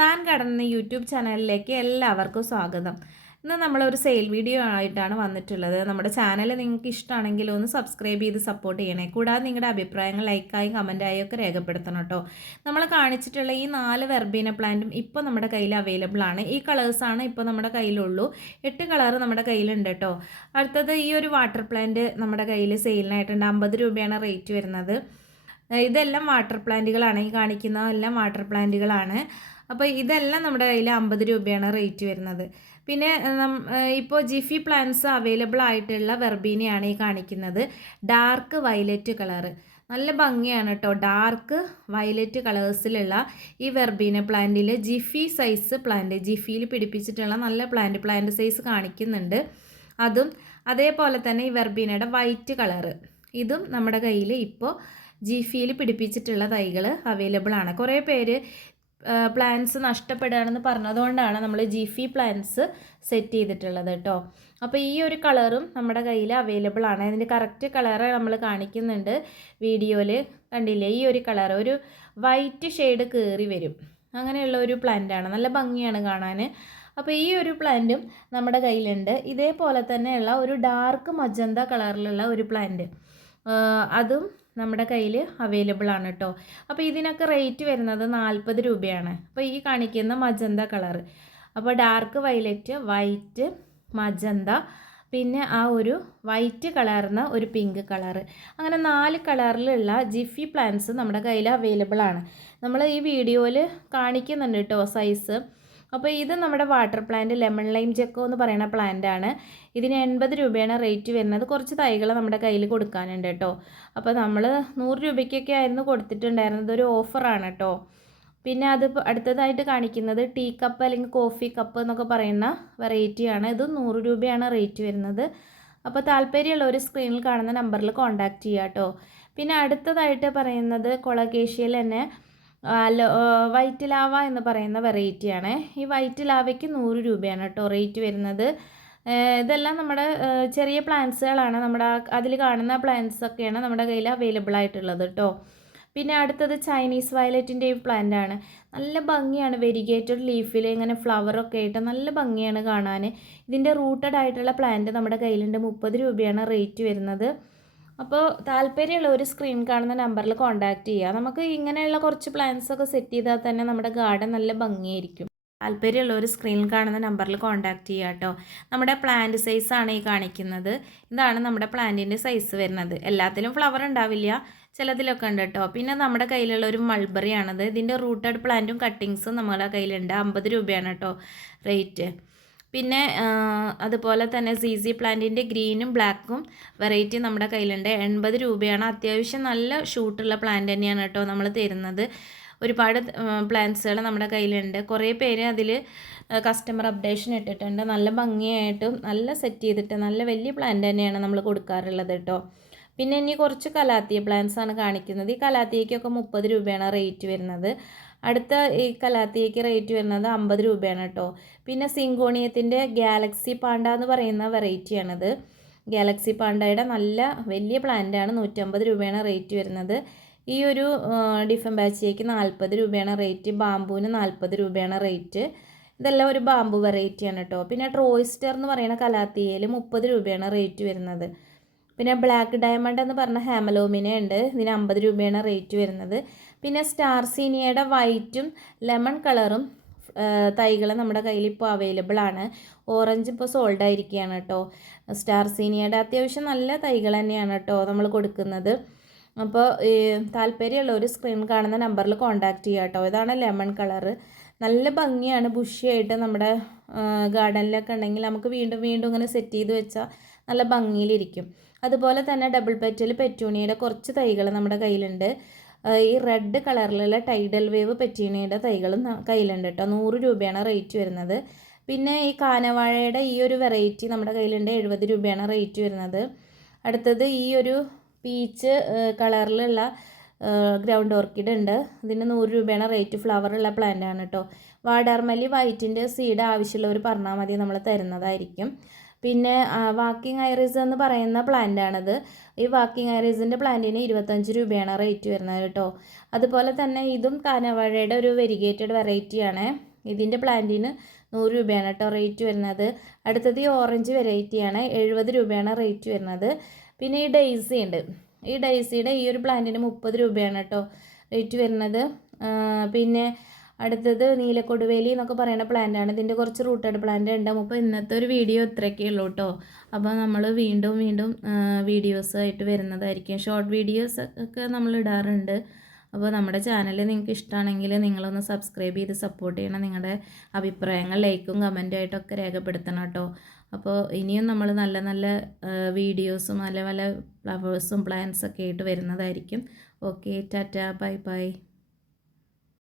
San garden എന്ന YouTube ചാനലിലേക്ക് എല്ലാവർക്കും സ്വാഗതം. ഇന്ന് നമ്മളൊരു സെയിൽ വീഡിയോ ആയിട്ടാണ് വന്നിട്ടുള്ളത്. നമ്മുടെ ചാനൽ നിങ്ങൾക്ക് ഇഷ്ടമാണെങ്കിൽ ഒന്ന് സബ്സ്ക്രൈബ് ചെയ്ത് സപ്പോർട്ട് ചെയ്യണേ. കൂടാതെ നിങ്ങളുടെ അഭിപ്രായങ്ങൾ ലൈക്കായും കമൻറ്റായും ഒക്കെ രേഖപ്പെടുത്തണം കേട്ടോ. നമ്മൾ കാണിച്ചിട്ടുള്ള ഈ 4 വെർബീന പ്ലാന്റും ഇപ്പോൾ നമ്മുടെ കയ്യിൽ അവൈലബിൾ ആണ്. ഈ കളേഴ്സാണ് ഇപ്പോൾ നമ്മുടെ കയ്യിലുള്ളൂ. 8 കളർ നമ്മുടെ കയ്യിലുണ്ട് കേട്ടോ. അടുത്തത് ഈ ഒരു വാട്ടർ പ്ലാന്റ് നമ്മുടെ കയ്യിൽ സെയിലിനായിട്ടുണ്ട്. 50 രൂപയാണ് റേറ്റ് വരുന്നത്. ഇതെല്ലാം വാട്ടർ പ്ലാന്റുകളാണ്. ഈ കാണിക്കുന്ന എല്ലാം വാട്ടർ പ്ലാന്റുകളാണ്. അപ്പോൾ ഇതെല്ലാം നമ്മുടെ കയ്യിൽ 50 രൂപയാണ് റേറ്റ് വരുന്നത്. പിന്നെ ഇപ്പോൾ ജിഫി പ്ലാന്റ്സ് അവൈലബിൾ ആയിട്ടുള്ള വെർബീനയാണ് ഈ കാണിക്കുന്നത്. ഡാർക്ക് വയലറ്റ് കളറ് നല്ല ഭംഗിയാണ് കേട്ടോ. ഡാർക്ക് വയലറ്റ് കളേഴ്സിലുള്ള ഈ വെർബീന പ്ലാന്റിൽ ജിഫി സൈസ് പ്ലാന്റ്, ജിഫിയിൽ പിടിപ്പിച്ചിട്ടുള്ള നല്ല പ്ലാന്റ് സൈസ് കാണിക്കുന്നുണ്ട്. അതും അതേപോലെ തന്നെ ഈ വെർബീനയുടെ വൈറ്റ് കളറ് ഇതും നമ്മുടെ കയ്യിൽ ഇപ്പോൾ ജിഫിയിൽ പിടിപ്പിച്ചിട്ടുള്ള തൈകൾ അവൈലബിൾ ആണ്. കുറേ പേര് പ്ലാന്റ്സ് നഷ്ടപ്പെടുകയാണെന്ന് പറഞ്ഞതുകൊണ്ടാണ് നമ്മൾ ജിഫി പ്ലാന്റ്സ് സെറ്റ് ചെയ്തിട്ടുള്ളത് കേട്ടോ. അപ്പോൾ ഈ ഒരു കളറും നമ്മുടെ കയ്യിൽ അവൈലബിൾ ആണ്. അതിൻ്റെ കറക്റ്റ് കളറ് നമ്മൾ കാണിക്കുന്നുണ്ട് വീഡിയോയിൽ. കണ്ടില്ലേ, ഈ ഒരു കളർ ഒരു വൈറ്റ് ഷെയ്ഡ് കയറി വരും, അങ്ങനെയുള്ള ഒരു പ്ലാന്റാണ്. നല്ല ഭംഗിയാണ് കാണാൻ. അപ്പോൾ ഈ ഒരു പ്ലാന്റും നമ്മുടെ കയ്യിലുണ്ട്. ഇതേപോലെ തന്നെയുള്ള ഒരു ഡാർക്ക് മജന്ത കളറിലുള്ള ഒരു പ്ലാന്റ് അതും നമ്മുടെ കയ്യിൽ അവൈലബിൾ ആണ് കേട്ടോ. അപ്പോൾ ഇതിനൊക്കെ റേറ്റ് വരുന്നത് 40 രൂപയാണ്. അപ്പോൾ ഈ കാണിക്കുന്ന മജന്ത കളറ്, അപ്പോൾ ഡാർക്ക് വയലറ്റ്, വൈറ്റ്, മജന്ത, പിന്നെ ആ ഒരു വൈറ്റ് കളറിന് ഒരു പിങ്ക് കളറ്, അങ്ങനെ 4 കളറിലുള്ള ജിഫി പ്ലാന്റ്സ് നമ്മുടെ കയ്യിൽ അവൈലബിൾ ആണ്. നമ്മൾ ഈ വീഡിയോയിൽ കാണിക്കുന്നുണ്ട് കേട്ടോ സൈസ്. അപ്പോൾ ഇത് നമ്മുടെ water plant lemon lime Dzeko എന്ന് പറയുന്ന പ്ലാന്റ് ആണ്. ഇതിന് 80 രൂപയാണ് റേറ്റ് വരുന്നത്. കുറച്ച് തൈകൾ നമ്മുടെ കയ്യിൽ കൊടുക്കാനുണ്ട് കേട്ടോ. അപ്പോൾ നമ്മൾ 100 രൂപയ്ക്കൊക്കെ ആയിരുന്നു കൊടുത്തിട്ടുണ്ടായിരുന്നത്. ഒരു ഓഫറാണ് കേട്ടോ. പിന്നെ അത് അടുത്തതായിട്ട് കാണിക്കുന്നത് ടീ കപ്പ് അല്ലെങ്കിൽ കോഫി കപ്പ് എന്നൊക്കെ പറയുന്ന വെറൈറ്റിയാണ്. ഇത് 100 രൂപയാണ് റേറ്റ് വരുന്നത്. അപ്പോൾ താല്പര്യമുള്ള ഒരു സ്ക്രീനിൽ കാണുന്ന നമ്പറിൽ കോൺടാക്റ്റ് ചെയ്യുക കേട്ടോ. പിന്നെ അടുത്തതായിട്ട് പറയുന്നത് കൊളഗേഷ്യയിൽ തന്നെ വൈറ്റ് ലാവ എന്ന് പറയുന്ന വെറൈറ്റിയാണ്. ഈ വൈറ്റ് ലാവയ്ക്ക് 100 രൂപയാണ് കേട്ടോ റേറ്റ് വരുന്നത്. ഇതെല്ലാം നമ്മുടെ ചെറിയ പ്ലാന്റ്സുകളാണ്. നമ്മുടെ അതിൽ കാണുന്ന പ്ലാന്റ്സ് ഒക്കെയാണ് നമ്മുടെ കയ്യിൽ അവൈലബിൾ ആയിട്ടുള്ളത് കേട്ടോ. പിന്നെ അടുത്തത് ചൈനീസ് വയലറ്റിൻ്റെ പ്ലാന്റ് ആണ്. നല്ല ഭംഗിയാണ്, വെരിഗേറ്റഡ് ലീഫിൽ ഇങ്ങനെ ഫ്ലവറൊക്കെ ആയിട്ട് നല്ല ഭംഗിയാണ് കാണാൻ. ഇതിൻ്റെ റൂട്ടഡ് ആയിട്ടുള്ള പ്ലാന്റ് നമ്മുടെ കയ്യിലുണ്ട്. 30 രൂപയാണ് റേറ്റ് വരുന്നത്. അപ്പോൾ താല്പര്യമുള്ള ഒരു സ്ക്രീൻ കാണുന്ന നമ്പറിൽ കോൺടാക്റ്റ് ചെയ്യുക. നമുക്ക് ഇങ്ങനെയുള്ള കുറച്ച് പ്ലാന്റ്സ് ഒക്കെ സെറ്റ് ചെയ്താൽ തന്നെ നമ്മുടെ ഗാർഡൻ നല്ല ഭംഗിയായിരിക്കും. താല്പര്യമുള്ള ഒരു സ്ക്രീനിൽ കാണുന്ന നമ്പറിൽ കോൺടാക്റ്റ് ചെയ്യുക കേട്ടോ. നമ്മുടെ പ്ലാന്റ് സൈസാണ് ഈ കാണിക്കുന്നത്. ഇതാണ് നമ്മുടെ പ്ലാന്റിൻ്റെ സൈസ് വരുന്നത്. എല്ലാത്തിലും ഫ്ലവർ ഉണ്ടാവില്ല, ചിലതിലൊക്കെ ഉണ്ട് കേട്ടോ. പിന്നെ നമ്മുടെ കയ്യിലുള്ള ഒരു മൾബറി ആണത്. ഇതിൻ്റെ റൂട്ടഡ് പ്ലാന്റും കട്ടിങ്സും നമ്മുടെ കയ്യിലുണ്ട്. 50 രൂപയാണ് കേട്ടോ റേറ്റ്. പിന്നെ അതുപോലെ തന്നെ സീസി പ്ലാന്റിൻ്റെ ഗ്രീനും ബ്ലാക്കും വെറൈറ്റി നമ്മുടെ കയ്യിലുണ്ട്. 80 രൂപയാണ്. അത്യാവശ്യം നല്ല ഷൂട്ടുള്ള പ്ലാന്റ് തന്നെയാണ് കേട്ടോ നമ്മൾ തരുന്നത്. ഒരുപാട് പ്ലാന്റ്സുകൾ നമ്മുടെ കയ്യിലുണ്ട്. കുറേ പേര് അതിൽ കസ്റ്റമർ അപ്ഡേഷൻ ഇട്ടിട്ടുണ്ട്. നല്ല ഭംഗിയായിട്ടും നല്ല സെറ്റ് ചെയ്തിട്ട് നല്ല വലിയ പ്ലാന്റ് തന്നെയാണ് നമ്മൾ കൊടുക്കാറുള്ളത് കേട്ടോ. പിന്നെ ഇനി കുറച്ച് കലാത്തിയ പ്ലാന്റ്സ് ആണ് കാണിക്കുന്നത്. ഈ കലാത്തിയയ്ക്കൊക്കെ 30 രൂപയാണ് റേറ്റ് വരുന്നത്. അടുത്ത ഈ കലാത്തിയയ്ക്ക് റേറ്റ് വരുന്നത് 50 രൂപയാണ് കേട്ടോ. പിന്നെ സിങ്കോണിയത്തിൻ്റെ ഗാലക്സി പാണ്ട എന്ന് പറയുന്ന വെറൈറ്റിയാണിത്. ഗാലക്സി പാണ്ടയുടെ നല്ല വലിയ പ്ലാന്റാണ്. 150 രൂപയാണ് റേറ്റ് വരുന്നത്. ഈ ഒരു ഡിഫംബാച്ചിയയ്ക്ക് 40 രൂപയാണ് റേറ്റ്. ബാമ്പൂവിന് 40 രൂപയാണ് റേറ്റ്. ഇതെല്ലാം ഒരു ബാമ്പു വെറൈറ്റിയാണ് കേട്ടോ. പിന്നെ ട്രോയിസ്റ്റർ എന്ന് പറയുന്ന കലാത്തിയയിൽ 30 രൂപയാണ് റേറ്റ് വരുന്നത്. പിന്നെ ബ്ലാക്ക് ഡയമണ്ട് എന്ന് പറഞ്ഞ ഹാമലോമിന ഉണ്ട്. ഇതിന് 50 രൂപയാണ് റേറ്റ് വരുന്നത്. പിന്നെ സ്റ്റാർ സീനിയയുടെ വൈറ്റും ലെമൺ കളറും തൈകൾ നമ്മുടെ കയ്യിൽ ഇപ്പോൾ അവൈലബിൾ ആണ്. ഓറഞ്ച് ഇപ്പോൾ സോൾഡ് ആയിരിക്കുകയാണ് കേട്ടോ. സ്റ്റാർ സീനിയയുടെ അത്യാവശ്യം നല്ല തൈകൾ തന്നെയാണ് കേട്ടോ നമ്മൾ കൊടുക്കുന്നത്. അപ്പോൾ താല്പര്യമുള്ള ഒരു സ്ക്രീൻ കാണുന്ന നമ്പറിൽ കോൺടാക്റ്റ് ചെയ്യുക കേട്ടോ. ഇതാണ് ലെമൺ കളറ്. നല്ല ഭംഗിയാണ്, ബുഷിയായിട്ട് നമ്മുടെ ഗാർഡനിലൊക്കെ ഉണ്ടെങ്കിൽ നമുക്ക് വീണ്ടും വീണ്ടും ഇങ്ങനെ സെറ്റ് ചെയ്ത് വെച്ചാൽ നല്ല ഭംഗിയിലിരിക്കും. അതുപോലെ തന്നെ ഡബിൾ പെറ്റൽ പെറ്റൂണിയുടെ കുറച്ച് തൈകൾ നമ്മുടെ കയ്യിലുണ്ട്. ഈ റെഡ് കളറിലുള്ള ടൈഡൽ വേവ് പെറ്റൂണിയുടെ തൈകളും കയ്യിലുണ്ട് കേട്ടോ. 100 രൂപയാണ് റേറ്റ് വരുന്നത്. പിന്നെ ഈ കാനവാഴയുടെ ഈ ഒരു വെറൈറ്റി നമ്മുടെ കയ്യിലുണ്ട്. 70 രൂപയാണ് റേറ്റ് വരുന്നത്. അടുത്തത് ഈ ഒരു പീച്ച് കളറിലുള്ള ഗ്രൗണ്ട് ഓർക്കിഡ് ഉണ്ട്. ഇതിന് 100 രൂപയാണ് റേറ്റ്. ഫ്ലവറുള്ള പ്ലാന്റ് ആണ് കേട്ടോ. വാടാർമല്ലി വൈറ്റിൻ്റെ സീഡ് ആവശ്യമുള്ളവർ പറഞ്ഞാൽ മതി, നമ്മൾ തരുന്നതായിരിക്കും. പിന്നെ വാക്കിംഗ് ഐറിസ് എന്ന് പറയുന്ന പ്ലാന്റാണിത്. ഈ വാക്കിംഗ് ഐറിസിൻ്റെ പ്ലാന്റിന് 25 രൂപയാണ് റേറ്റ് വരുന്നത് കേട്ടോ. അതുപോലെ തന്നെ ഇതും കാനവാഴയുടെ ഒരു വെരിഗേറ്റഡ് വെറൈറ്റിയാണ്. ഇതിൻ്റെ പ്ലാന്റിന് 100 രൂപയാണ് കേട്ടോ റേറ്റ് വരുന്നത്. അടുത്തത് ഈ ഓറഞ്ച് വെറൈറ്റിയാണ്, 70 രൂപയാണ് റേറ്റ് വരുന്നത്. പിന്നെ ഈ ഡെയ്സി ഉണ്ട്, ഈ ഡെയ്സിയുടെ ഈ ഒരു പ്ലാന്റിന് 30 രൂപയാണ് കേട്ടോ റേറ്റ് വരുന്നത്. പിന്നെ അടുത്തത് നീലക്കൊടുവേലി എന്നൊക്കെ പറയുന്ന പ്ലാന്റാണ്. ഇതിൻ്റെ കുറച്ച് റൂട്ടഡ് പ്ലാന്റ് ഉണ്ട്. അപ്പോൾ ഇന്നത്തെ ഒരു വീഡിയോ ഇത്രയൊക്കെ ഉള്ളൂ കേട്ടോ. അപ്പോൾ നമ്മൾ വീണ്ടും വീഡിയോസ് ആയിട്ട് വരുന്നതായിരിക്കും. ഷോർട്ട് വീഡിയോസ് ഒക്കെ നമ്മൾ ഇടാറുണ്ട്. അപ്പോൾ നമ്മുടെ ചാനൽ നിങ്ങൾക്ക് ഇഷ്ടമാണെങ്കിൽ നിങ്ങളൊന്ന് സബ്സ്ക്രൈബ് ചെയ്ത് സപ്പോർട്ട് ചെയ്യണം. നിങ്ങളുടെ അഭിപ്രായങ്ങൾ ലൈക്കും കമൻറ്റും ആയിട്ടൊക്കെ രേഖപ്പെടുത്തണം കേട്ടോ. അപ്പോൾ ഇനിയും നമ്മൾ നല്ല നല്ല വീഡിയോസും നല്ല നല്ല ഫ്ലവേഴ്സും പ്ലാന്റ്സൊക്കെ ആയിട്ട് വരുന്നതായിരിക്കും. Okay, Tata, bye bye.